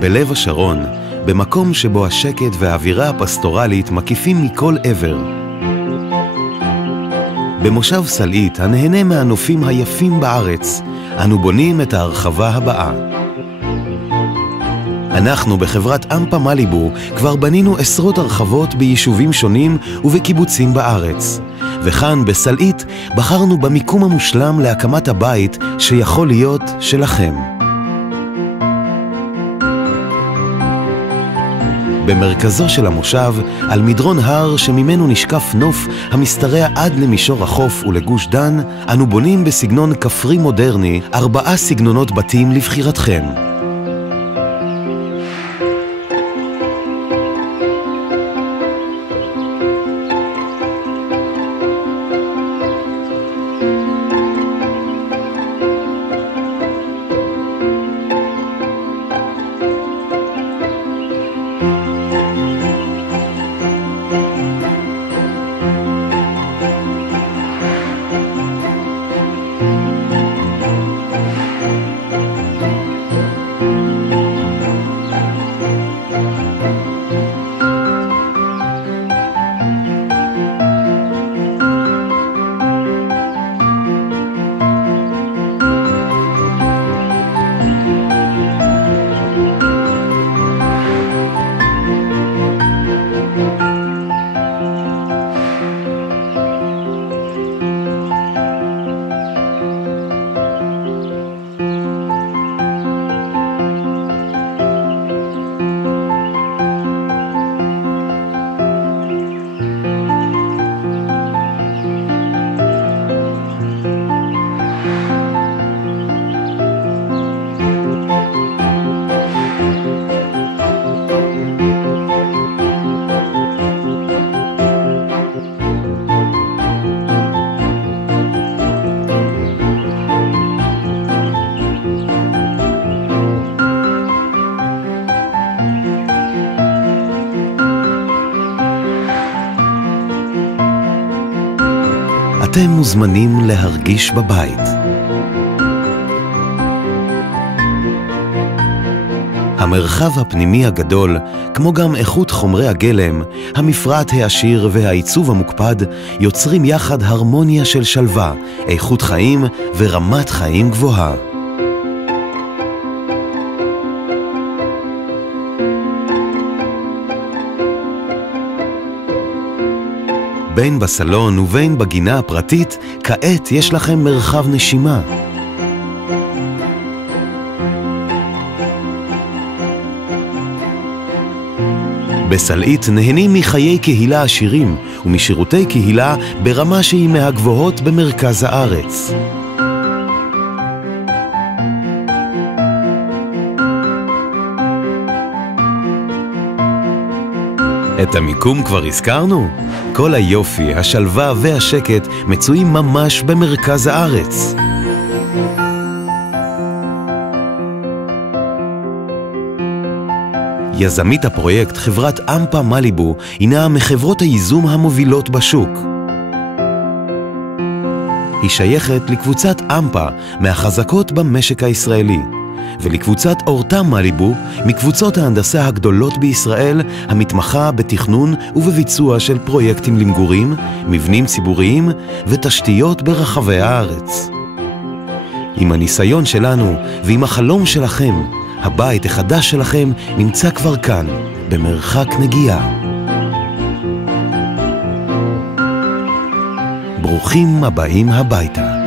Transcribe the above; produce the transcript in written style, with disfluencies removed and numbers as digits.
בלב השרון, במקום שבו השקט והאווירה הפסטורלית מקיפים מכל עבר. במושב סלעית, הנהנה מהנופים היפים בארץ, אנו בונים את ההרחבה הבאה. אנחנו בחברת אמפה מליבו כבר בנינו עשרות הרחבות ביישובים שונים ובקיבוצים בארץ. וכאן בסלעית בחרנו במיקום המושלם להקמת הבית שיכול להיות שלכם. במרכזו של המושב, על מדרון הר שממנו נשקף נוף המשתרע עד למישור החוף ולגוש דן, אנו בונים בסגנון כפרי מודרני 4 סגנונות בתים לבחירתכם. אתם מוזמנים להרגיש בבית. המרחב הפנימי הגדול, כמו גם איכות חומרי הגלם, המפרט העשיר והעיצוב המוקפד, יוצרים יחד הרמוניה של שלווה, איכות חיים ורמת חיים גבוהה. בין בסלון ובין בגינה הפרטית, כעת יש לכם מרחב נשימה. בסלעית נהנים מחיי קהילה עשירים ומשירותי קהילה ברמה שהיא מהגבוהות במרכז הארץ. את המיקום כבר הזכרנו? כל היופי, השלווה והשקט מצויים ממש במרכז הארץ. יזמית הפרויקט, חברת אמפה מליבו, הינה מחברות הייזום המובילות בשוק. היא שייכת לקבוצת אמפה מהחזקות במשק הישראלי, ולקבוצת אורטם מליבו מקבוצות ההנדסה הגדולות בישראל המתמחה בתכנון ובביצוע של פרויקטים למגורים, מבנים ציבוריים ותשתיות ברחבי הארץ. עם הניסיון שלנו ועם החלום שלכם, הבית החדש שלכם נמצא כבר כאן, במרחק נגיעה. ברוכים הבאים הביתה.